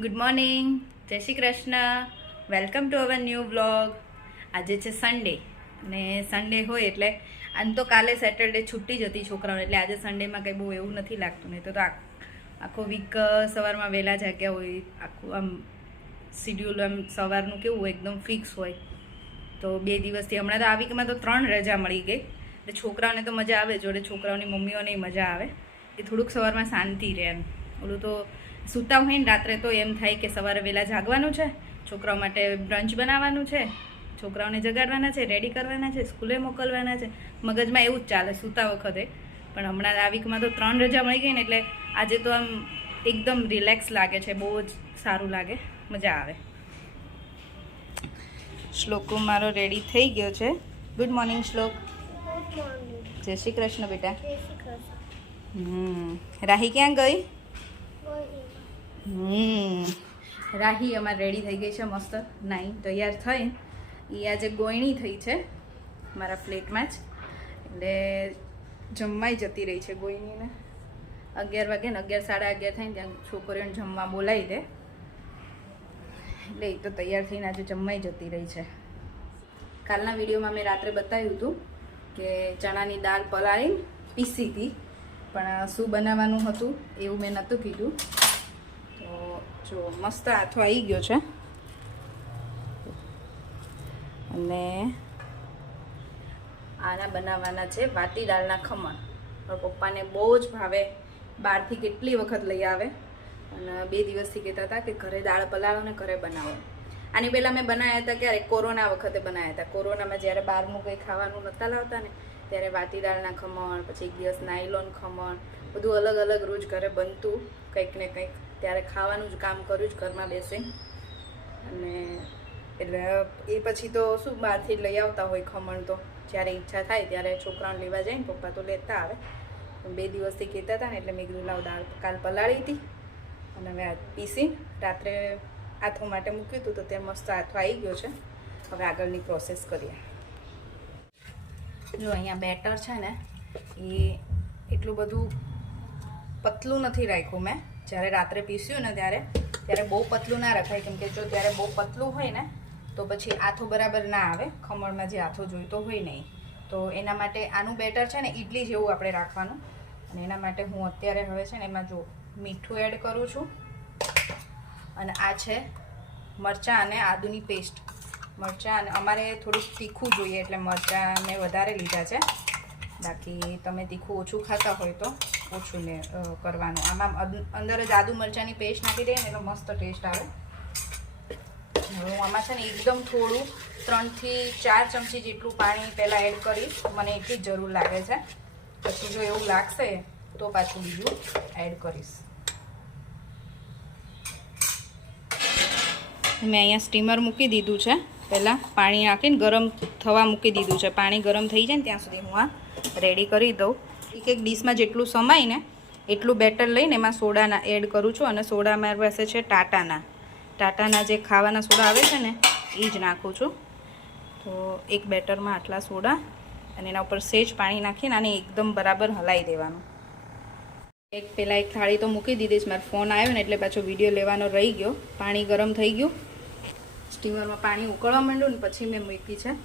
Good morning, જય Shri Krishna. Welcome to our new vlog. આજે છે સન્ડે અને સન્ડે હોય એટલે આમ તો કાલે સેટરડે છુટ્ટી જ હતી છોકરાઓને, એટલે આજે સન્ડેમાં કંઈ બહુ એવું નથી લાગતું. નહીં તો આખો વીક સવારમાં વહેલા જાગ્યા હોય, આખું આમ શિડ્યુલ આમ સવારનું કેવું હોય એકદમ ફિક્સ હોય. તો 2 દિવસથી હમણાં તો આ વીકમાં તો 3 રજા મળી ગઈ, એટલે છોકરાઓને તો મજા આવે, જોડે છોકરાઓની મમ્મીઓને મજા આવે. એ થોડુંક સવારમાં શાંતિ રહે. એમ ઓલું તો સૂતા હોય ને રાત્રે તો એમ થાય કે સવારે વહેલા જાગવાનું છે, છોકરાઓ માટે બ્રંચ બનાવવાનું છે, છોકરાઓને જગાડવાના છે, રેડી કરવાના છે, સ્કૂલે મોકલવાના છે, મગજમાં એવું જ ચાલે સૂતા વખતે. પણ હમણાં આ વીકમાં તો 3 રજા મળી ગઈ ને એટલે આજે તો આમ એકદમ રિલેક્સ લાગે છે, બહુ જ સારું લાગે, મજા આવે. શ્લોકો મારો રેડી થઈ ગયો છે. ગુડ મોર્નિંગ શ્લોક. જય શ્રી કૃષ્ણ બેટા. રાહી ક્યાં ગઈ? રાહી અમારે રેડી થઈ ગઈ છે, મસ્ત નાઈ તૈયાર થઈ. એ આજે ગોયણી થઈ છે મારા ફ્લેટમાં જ, એટલે જમવાય જતી રહી છે ગોયણીને. 11 વાગે ને 11 સાડા 11 થાય ને ત્યાં છોકરીઓને જમવા બોલાવી દે, એટલે એ તો તૈયાર થઈને આજે જમવાય જતી રહી છે. કાલના વિડીયોમાં મેં રાત્રે બતાવ્યું હતું કે ચણાની દાળ પલાળીને પીસી હતી, પણ શું બનાવવાનું હતું એવું મેં નહોતું કીધું. તો જો મસ્ત આથો આવી ગયો છે, અને આના બનાવવાના છે વાટી દાળના ખમણ. પપ્પાને બહુ જ ભાવે, બહારથી કેટલી વખત લઈ આવે, અને 2 દિવસથી કહેતા હતા કે ઘરે દાળ પલાળો ને ઘરે બનાવો. આની પહેલાં મેં બનાવ્યા હતા ક્યારે, કોરોના વખતે બનાવ્યા હતા. કોરોનામાં જ્યારે બહારનું કંઈ ખાવાનું નહોતા લાવતા ને ત્યારે વાટી દાળના ખમણ, પછી એક દિવસ નાયલોન ખમણ, બધું અલગ અલગ રોજ ઘરે બનતું કંઈક ને કંઈક. ત્યારે ખાવાનું જ કામ કર્યું જ ઘરમાં બેસીને. અને એટલે એ પછી તો શું બહારથી લઈ આવતા હોય ખમણ, તો જ્યારે ઈચ્છા થાય ત્યારે છોકરાઓને લેવા જાય ને પપ્પા તો લેતા આવે. 2 દિવસથી કહેતા હતા ને એટલે મેં કીધું લાવ દાળ કાલ પલાળી હતી અને હવે આ પીસી રાત્રે આથો માટે મૂક્યું હતું, તો તે મસ્ત આથો આવી ગયો છે. હવે આગળની પ્રોસેસ કરીએ. જો અહીંયા બેટર છે ને એ એટલું બધું પતલું નથી રાખ્યું મેં. જ્યારે રાત્રે પીસ્યું ને ત્યારે બહુ પતલું ના રખાય, કેમ કે જો ત્યારે બહુ પતલું હોય ને તો પછી આથો બરાબર ના આવે, ખમણમાં જે આથો જોઈતો હોય નહીં. તો એના માટે આનું બેટર છે ને ઇડલી જેવું આપણે રાખવાનું. અને એના માટે હું અત્યારે હવે છે ને એમાં જો મીઠું એડ કરું છું, અને આ છે મરચાં અને આદુની પેસ્ટ. મરચાં અને અમારે થોડુંક તીખું જોઈએ એટલે મરચાં મેં વધારે લીધા છે, બાકી તમે તીખું ઓછું ખાતા હોય તો ઓછું ને કરવાનું. આમાં અંદર જ આદુ મરચાંની પેસ્ટ નાખી દઈએ ને એનો મસ્ત ટેસ્ટ આવે. હું આમાં છે ને એકદમ થોડું 3 થી 4 ચમચી જેટલું પાણી પહેલાં એડ કરીશ, મને એટલી જ જરૂર લાગે છે. પછી જો એવું લાગશે તો પાછું બીજું એડ કરીશ. મેં અહીંયા સ્ટીમર મૂકી દીધું છે, પહેલાં પાણી નાખીને ગરમ થવા મૂકી દીધું છે. પાણી ગરમ થઈ જાય ને ત્યાં સુધી હું આ રેડી કરી દઉં. એક ડીશમાં જેટલું સમાય ને એટલું બેટર લઈને એમાં સોડાના એડ કરું છું. અને સોડા મારી પાસે છે ટાટાના જે ખાવાના સોડા આવે છે ને એ જ નાખું છું. તો એક બેટરમાં આટલા સોડા અને એના ઉપર સેજ પાણી નાખીને આને એકદમ બરાબર હલાવી દેવાનું. પહેલાં એક થાળી તો મૂકી દીધી છે, મારો ફોન આવ્યો ને એટલે પાછો વિડીયો લેવાનો રહી ગયો. પાણી ગરમ થઈ ગયું, સ્ટીમરમાં પાણી ઉકળવા માંડ્યું ને પછી મેં મૂકી છે.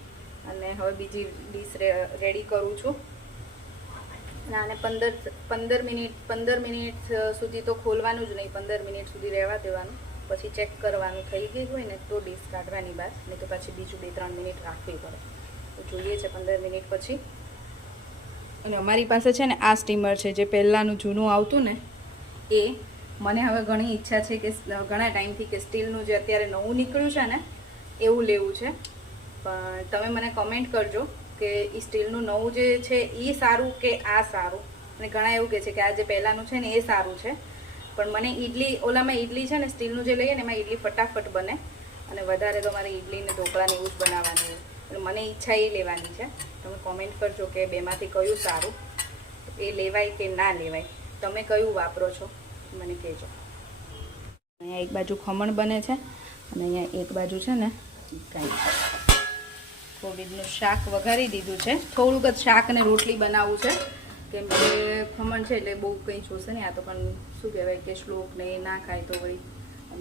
અને હવે બીજી ડીશ રેડી કરું છું. આને 15 મિનિટ સુધી તો ખોલવાનું જ નહીં, 15 મિનિટ સુધી રહેવા દેવાનું. પછી ચેક કરવાનું, થઈ ગઈ હોય ને તો ડીશ કાઢવાની બહાર, નહીં તો પછી બીજું 2-3 મિનિટ રાખવી પડે. તો જોઈએ છે 15 મિનિટ પછી. અને અમારી પાસે છે ને આ સ્ટીમર છે જે પહેલાંનું જૂનું આવતું ને એ. મને હવે ઘણી ઈચ્છા છે કે ઘણા ટાઈમથી કે સ્ટીલનું જે અત્યારે નવું નીકળ્યું છે ને એવું લેવું છે. પણ તમે મને કમેન્ટ કરજો કે એ સ્ટીલનું નવું જે છે એ સારું કે આ સારું. અને ઘણા એવું કહે છે કે આ જે પહેલાંનું છે ને એ સારું છે. પણ મને ઓલામાં ઇડલી છે ને સ્ટીલનું જે લઈએ ને એમાં ઇડલી ફટાફટ બને, અને વધારે તો મારે ઇડલીને ઢોકળાને એવું જ બનાવવાનું હોય. એટલે મને ઈચ્છા એ લેવાની છે. તમે કોમેન્ટ કરજો કે બેમાંથી કયું સારું, એ લેવાય કે ના લેવાય, તમે કયું વાપરો છો મને કહેજો. અહીંયા એક બાજુ ખમણ બને છે અને અહીંયા એક બાજુ છે ને કાંઈ કોબીજનું શાક વઘારી દીધું છે. થોડુંક જ શાક અને રોટલી બનાવવું છે, કેમ કે ખમણ છે એટલે બહુ કંઈ જોશે ને. આ તો પણ શું કહેવાય કે શ્લોક ને એ ના ખાય તો વળી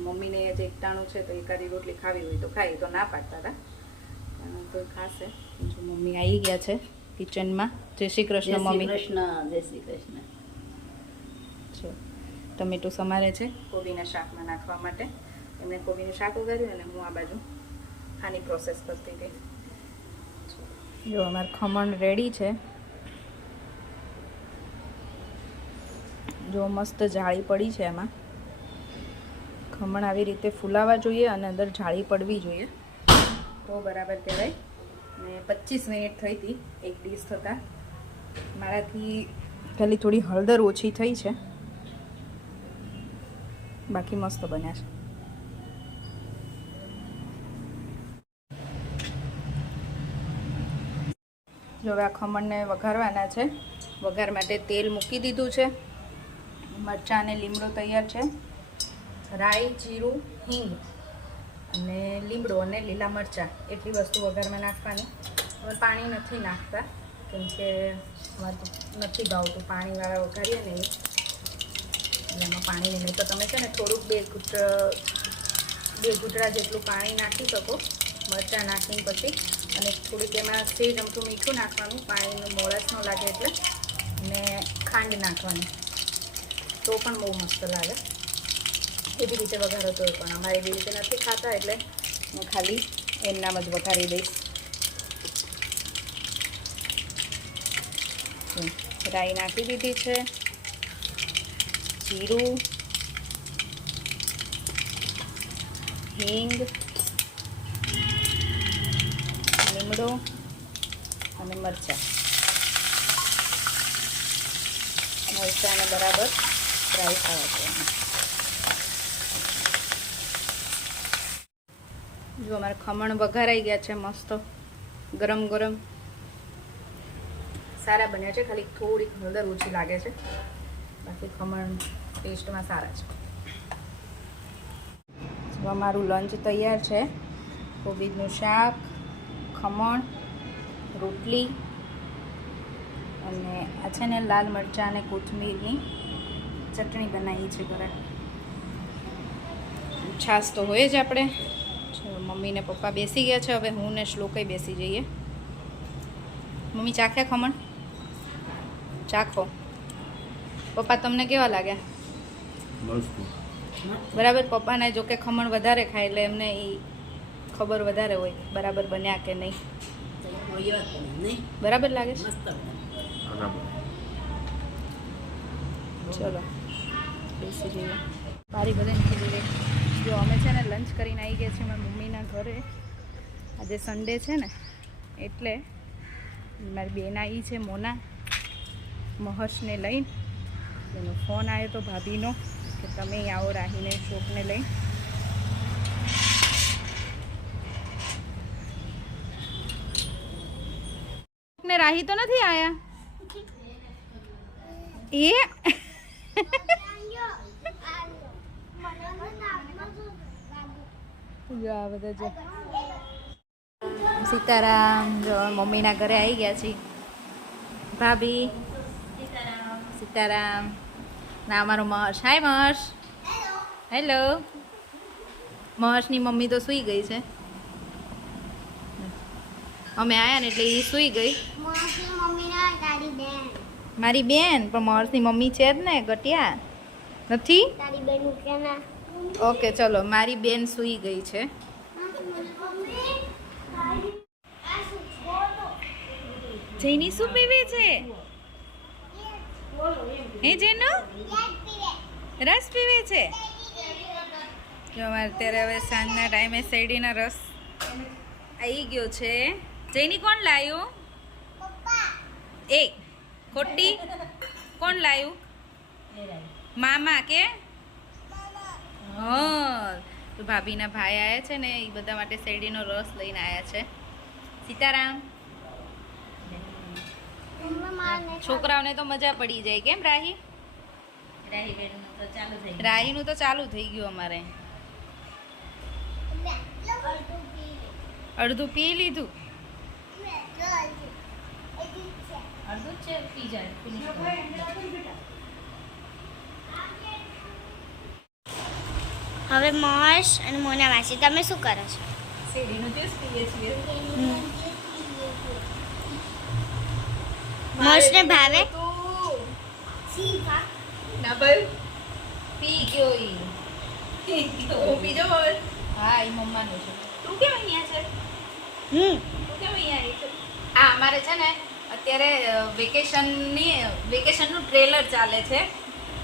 મમ્મીને જે એકટાણું છે તો એકાદી રોટલી ખાવી હોય તો ખાઈ, તો ના પાડતા હતા તો ખાશે. જો મમ્મી આવી ગયા છે કિચનમાં. જય શ્રી કૃષ્ણ મમ્મી. જય શ્રી કૃષ્ણ. જો ટમેટું સમારે છે કોબીના શાકમાં નાખવા માટે. એમણે કોબીનું શાક ઉગાડ્યું અને હું આ બાજુ આની પ્રોસેસ કરતી હતી. જો અમારું ખમણ રેડી છે. જો મસ્ત જાળી પડી છે એમાં. ખમણ આવી રીતે ફૂલાવા જોઈએ અને અંદર જાળી પડવી જોઈએ તો બરાબર કહેવાય. ને 25 મિનિટ થઈ હતી એક ડીશ થતાં. મારાથી ખાલી થોડી હળદર ઓછી થઈ છે, બાકી મસ્ત બન્યા છે. જો હવે આ ખમણને વઘારવાના છે. વઘાર માટે તેલ મૂકી દીધું છે. મરચાં અને લીમડો તૈયાર છે. રાઈ, જીરું, હિંગ અને લીમડો અને લીલા મરચાં એટલી વસ્તુ વઘારમાં નાખવાની. હવે પાણી નથી નાખતા કેમ કે અમારે નથી ભાવતું પાણીવાળા વઘારીએ ને એટલે એમાં પાણી નહીં. તો તમે છે ને થોડુંક બે ઘૂંટડા જેટલું પાણી નાખી શકો મરચાં નાખીને પછી. અને થોડીક એમાં સેજ અમથું મીઠું નાખવાનું, પાણીનું મોળાશ ન લાગે એટલે. અને ખાંડ નાખવાની તો પણ બહુ મસ્ત લાગે. એવી રીતે વઘારો તો પણ અમારે એવી રીતે નથી ખાતા એટલે હું ખાલી એમનામ જ વઘારી દઈશ. રાઈ નાખી દીધી છે, જીરું, હિંગ, લીમડો અને મરચાંને બરાબર ફ્રાય થવા દેવાના. જો અમારે ખમણ વઘારાઈ ગયા છે મસ્ત ગરમ ગરમ. સારા બન્યા છે, ખાલી થોડીક હળદર ઓછી લાગે છે, બાકી ખમણ ટેસ્ટમાં સારા છે. જો અમારું લંચ તૈયાર છે. કોબીજનું શાક, ખમણ, રોટલી અને આ છે ને લાલ મરચાં અને કોથમીરની ચટણી બનાવી છે ઘરે. છાશ તો હોય જ આપણે. મમ્મી ને પપ્પા બેસી ગયા છે. હવે હું ને શ્લોકય બેસી જઈએ. મમ્મી ચાખ્યા ખમણ? ચાખો. પપ્પા તમને કેવા લાગ્યા? બરાબર. પપ્પાને જો કે ખમણ વધારે ખાય એટલે એમને એ ખબર વધારે હોય બરાબર બન્યા કે નહીં. બરાબર લાગે છે? ચલો બેસી જઈએ. મારી બધાને કીધી ગઈ. જો અમે છે ને લંચ કરીને આવી ગયા છીએ મારી મમ્મીના ઘરે. આજે સન્ડે છે ને એટલે મારી બેન આવી છે મોના, મહર્ષને લઈને. એનો ફોન આવ્યો તો ભાભીનો કે તમે આવો રાહીને શોકને લઈ. ને રાહી તો નથી આયા એ જો આ બધા જો સીતારામ. જો મમ્મીના ઘરે આવી ગયા છીએ. ભાભી સીતારામ. ના અમારો મહર્ષ. હાય મહર્ષ. હેલો. મહર્ષની મમ્મી તો સૂઈ ગઈ છે. અમે આવ્યા ને એટલે એ સૂઈ ગઈ. મારી બેન પણ મહર્ષની મમ્મી છે જ ને ગટિયા નથી. ઓકે ચલો મારી બેન સૂઈ ગઈ છે. જૈની શું પીવે છે? હે જેનો રસ પીવે છે. જો અમારે અત્યારે હવે સાંજના ટાઈમે શેરડીના રસ આવી ગયો છે. જૈની કોણ લાવ્યું? એ ખોટી કોણ લાવ્યું? મામા કે હા. તો ભાભીના ભાઈ આવ્યા છે ને એ બધા માટે શેરડીનો રસ લઈને આવ્યા છે. સીતારામ. છોકરાઓને તો મજા પડી જાય. કેમ રાહી? રાહીનું તો ચાલુ થઈ ગયું અમારે. અડધું પી લીધું. અડધું છે પી જાય. હવે મોશ અને મોના માસી તમે શું કરો છો? શેરડીનો જ્યુસ પીએ છીએ. મોશને ભાવે? ના ભાઈ પી ગયો ઈ. હું પીજો હવે. હા ઈ મમ્માનું છે. તું કેમ અહીંયા છે? તું કેમ અહીંયા આવી છે? હા અમારે છે ને અત્યારે વેકેશનનું ટ્રેલર ચાલે છે.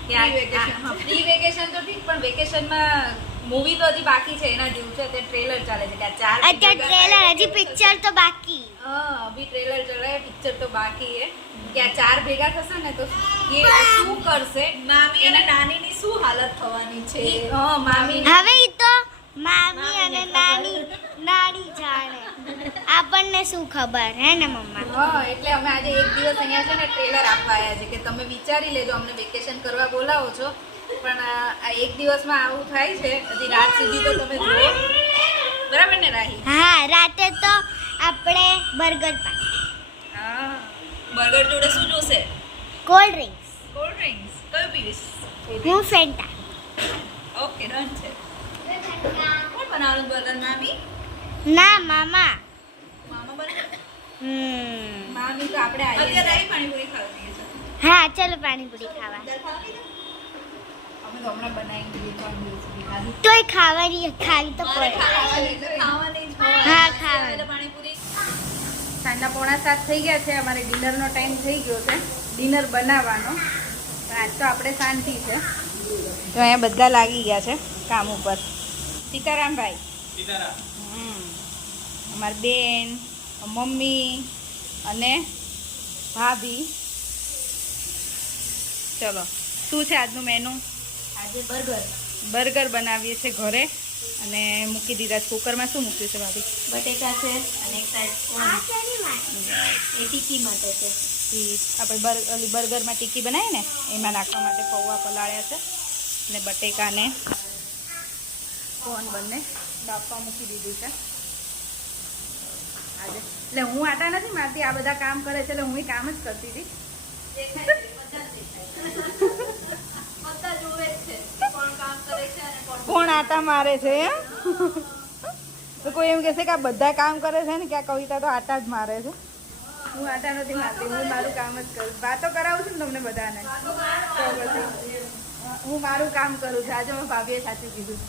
પ્રી વેકેશન તો ઠીક પણ વેકેશનમાં મૂવી તો હજી બાકી છે એના જેવું છે. અત્યારે ટ્રેલર ચાલે છે કે આ 4 અત્યારે ટ્રેલર હજી પિક્ચર તો બાકી. હા અભી ટ્રેલર ચલ રહા है પિક્ચર તો બાકી है કે આ 4 ભેગા થશે ને તો એ શું કરશે મામી અને નાનીની શું હાલત થવાની છે. હા મામી હવે ઈ તો મામી અને નાની જાણે, આપણને શું ખબર હે ને મમ્મા? હા એટલે અમે આજે એક દિવસ અહીંયા છે ને ટ્રેલર આપવા આવ્યા છે કે તમે વિચારી લેજો અમને વેકેશન કરવા બોલાવો છો પણ આ એક દિવસમાં આવું થાય છે. હજી રાત સુધી તો તમે જુઓ બરાબર ને રાહી? હા રાતે તો આપણે બર્ગર પાર્ટી. હા બર્ગર જોડે શું જોશે? Cold drinks. કોલ્ડ ડ્રિંક્સ કયું પીવીશ? હું ફેન્ટા. ઓકે ડન છે. કોણ બનાવવાનું બર્ગર મામી? ના મામા. મામા બર્ગર? મામી તો આપણે અત્યારે રાહી પાણીપુરી ખાવી છે. હા ચલો પાણીપુરી ખાવા. અમે તો હમણાં બનાવી દીધી પાણીપુરી તોય ખાવી તો પડે. ખાવાની જ હા ખાવાની. પાણીપુરી. સાંજના 6:45 થઈ ગયા છે. અમારે ડિનરનો ટાઈમ થઈ ગયો છે. ડિનર બનાવવાનો પણ આજ તો આપણે શાંતિ છે. તો અહીંયા બધા લાગી ગયા છે કામ ઉપર. સીતારામભાઈ. સીતારામ. અમારી બેન, મમ્મી અને ભાભી. ચલો શું છે આજનું મેનુ? આજે બર્ગર. બર્ગર બનાવીએ છીએ ઘરે અને મૂકી દીધા છે કુકરમાં. શું મૂક્યું છે ભાભી? બટેકા છે અને એક સાઈડ એ ટીકી માટે છે. આપણે ઓલી બર્ગરમાં ટીકી બનાવી ને એમાં નાખવા માટે પૌવા પલાળ્યા છે અને બટેકાને કોન બંને બાફવા મૂકી દીધું છે આજે. એટલે હું આટા નથી મારતી, આ બધા કામ કરે છે એટલે હું કામ જ કરતી હતી. કોણ આટા મારે છે? તો કોઈ એમ કહેશે કે આ બધા કામ કરે છે ને કે આ કવિતા તો આટા જ મારે છે. હું આટા નથી મારતી, હું મારું કામ જ કરું. વાતો કરાવું છું ને તમને બધાને. તો પછી હું મારું કામ કરું છું. આજે મારા ભાભીએ સાચું કીધું.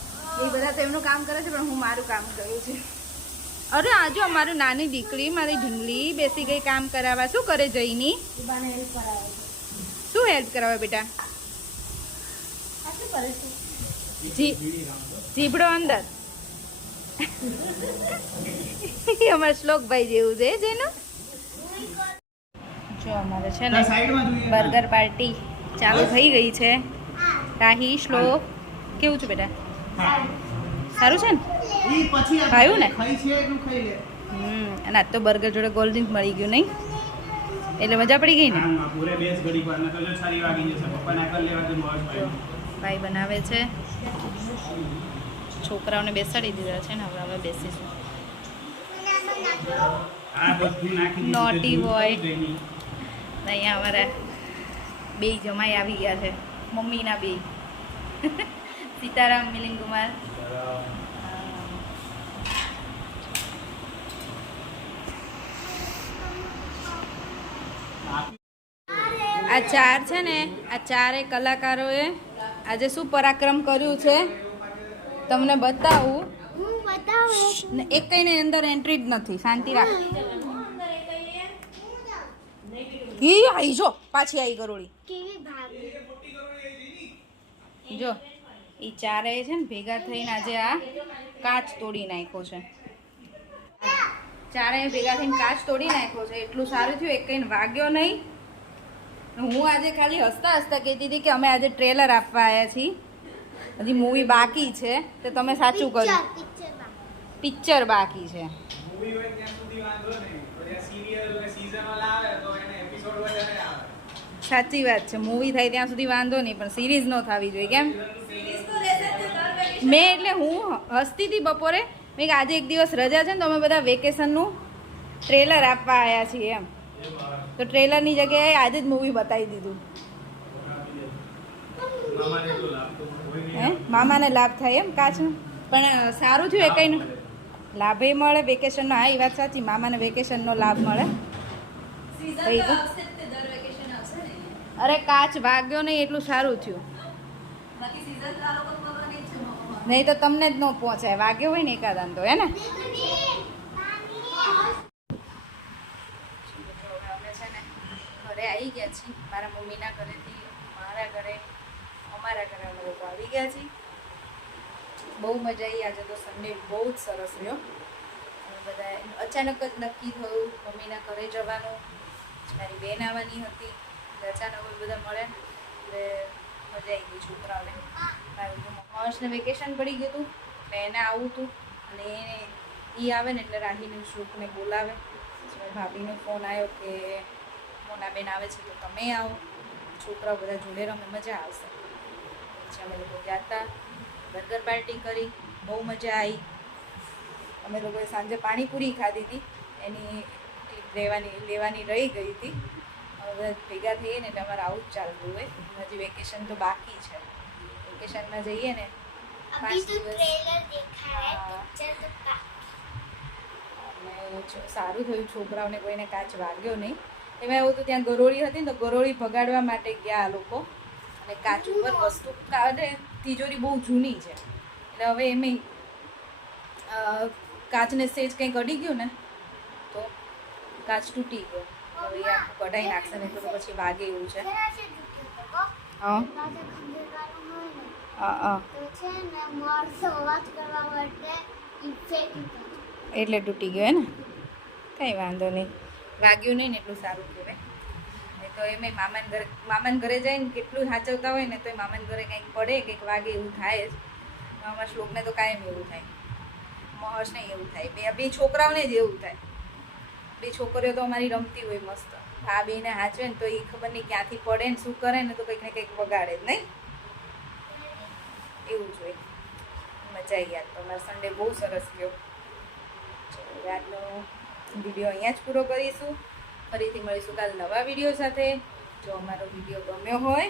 એ બધા તો એમનું કામ કરે છે પણ હું મારું કામ કરું છું. અરે આજે અમારી નાની દીકરી મારી ઢીંગલી બેસી ગઈ કામ કરાવવા. શું કરે જઈની? શું હેલ્પ કરાવે બેટા? જીભડો અંદર. અમારા શ્લોકભાઈ જેવું છે જેનું. જો અમારે છે ને બર્ગર પાર્ટી ચાલુ થઈ ગઈ છે. રાહી, શ્લોક કેવું છે બેટા? સારું છે ને? ખાયું ને? અને આજ તો બર્ગર જોડે કોલ્ડ ડ્રિંક મળી ગયું નહીં એટલે મજા પડી ગઈ ને. ભાઈ બનાવે છે, છોકરાઓને બેસાડી દીધા છે ને હવે અમે બેસીશું. Naughty boy. અહીંયા અમારા બે જમાઈ આવી ગયા છે, મમ્મીના બે. સીતારામ, મિલિંદ કુમાર. આ ચાર છે ને, આ ચારે કલાકારોએ આજે શું પરાક્રમ કર્યું છે તમને બતાવું. ને એક કઈની અંદર એન્ટ્રી જ નથી. શાંતિ રાખ. ઈ આઈ જો પાછી આવી ગરોળી. જો એ ચારે છે ને ભેગા થઈને આજે આ કાચ તોડી નાખ્યો છે. ચારે ભેગા થઈને કાચ તોડી નાખ્યો છે. એટલું સારું થયું એક કઈને વાગ્યો નહીં. હું આજે ખાલી હસતા હસતા કહેતી હતી કે અમે આજે ટ્રેલર આપવા આવ્યા છીએ, હજી મૂવી બાકી છે. તો તમે સાચું કર્યું, પિક્ચર બાકી છે. સાચી વાત છે, મૂવી થાય ત્યાં સુધી વાંધો નહીં પણ સિરીઝ ન થવી જોઈએ. કેમ? મેં એટલે હું હસતી હતી બપોરે. મેં કે આજે એક દિવસ રજા છે ને તો અમે બધા વેકેશનનું ટ્રેલર આપવા આવ્યા છીએ એમ. તો ટ્રેલરની જગ્યાએ આજે જ મૂવી બતાવી દીધું. હે મામાને લાભ થાય એમ કાચનો પણ સારું થયું એ કંઈનું લાભે મળે વેકેશનનો. હા એ વાત સાચી, મામાને વેકેશનનો લાભ મળે. થઈ ગયું. અરે કાચ વાગ્યો નહીં એટલું સારું થયું, નહીં તો તમને જ ન પહોંચાય. વાગ્યો હોય ને એકાદાન તો હે ને. અમે છે ને ઘરે આવી ગયા છીએ, મારા મમ્મીના ઘરેથી મારા ઘરે, અમારા ઘરે અમે લોકો આવી ગયા છીએ. બહુ મજા આવી. આજે તો સન્ડે બહુ જ સરસ રહ્યો. અમે બધા અચાનક જ નક્કી થયું મમ્મીના ઘરે જવાનું. મારી બેન આવવાની હતી એટલે અચાનક જ બધા મળે એટલે મજા આવી ગઈ છોકરાઓને. મારું મહાવર્ષને વેકેશન પડી ગયું હતું એટલે એને આવું હતું અને એ આવે ને એટલે રાહીને શ્રુકને બોલાવે. પછી ભાભીનો ફોન આવ્યો કે મોનાબેન આવે છે તો તમે આવો, છોકરાઓ બધા જોડે રમે, મજા આવશે. પછી અમે લોકો ગયા હતા, બર્ગર પાર્ટી કરી, બહુ મજા આવી. અમે લોકોએ સાંજે પાણીપુરી ખાધી હતી, એની લેવાની રહી ગઈ હતી. હવે ભેગા થઈએ ને એટલે અમારે આવું જ ચાલતું હોય. હજી વેકેશન તો બાકી છે. વેકેશનમાં જઈએ ને 5 દિવસ. અને સારું થયું છોકરાઓને કોઈને કાચ વાગ્યો નહીં. એમાં એવું તો ત્યાં ગરોળી હતી ને તો ગરોળી ભગાડવા માટે ગયા આ લોકો અને કાચ ઉપર વસ્તુ કાઢે. તિજોરી બહુ જૂની છે એટલે હવે એમ કાચને સેજ કંઈક અડી ગયું ને તો કાચ તૂટી ગયો. હવે એ આખું કઢાઈ નાખશે ને તો પછી વાગે એવું છે. હા એટલે તૂટી ગયો હે ને. કંઈ વાંધો નહીં, વાગ્યું નહીં ને એટલું સારું કહેવાય. નહીં તો એમ મામાને ઘરે જઈને કેટલું સાચવતા હોય ને તો એ મામાને ઘરે કંઈક પડે કંઈક વાગે એવું થાય જ. મામા શ્લોકને તો કાયમ એવું થાય, મહર્ષને એવું થાય, બે છોકરાઓને જ એવું થાય. બે છોકરીઓ તો અમારી રમતી હોય મસ્ત, આ બેને હાચવે ને તો એ ખબર નહીં ક્યાંથી પડે ને શું કરે ને તો કંઈક ને કંઈક વગાડે જ નહીં. એવું જ હોય. મજા આવી. યાદ તો અમારો સન્ડે બહુ સરસ ગયો. ચલો આજનો વિડીયો અહીંયા જ પૂરો કરીશું. ફરીથી મળીશું કાલ નવા વિડીયો સાથે. જો અમારો વિડીયો ગમ્યો હોય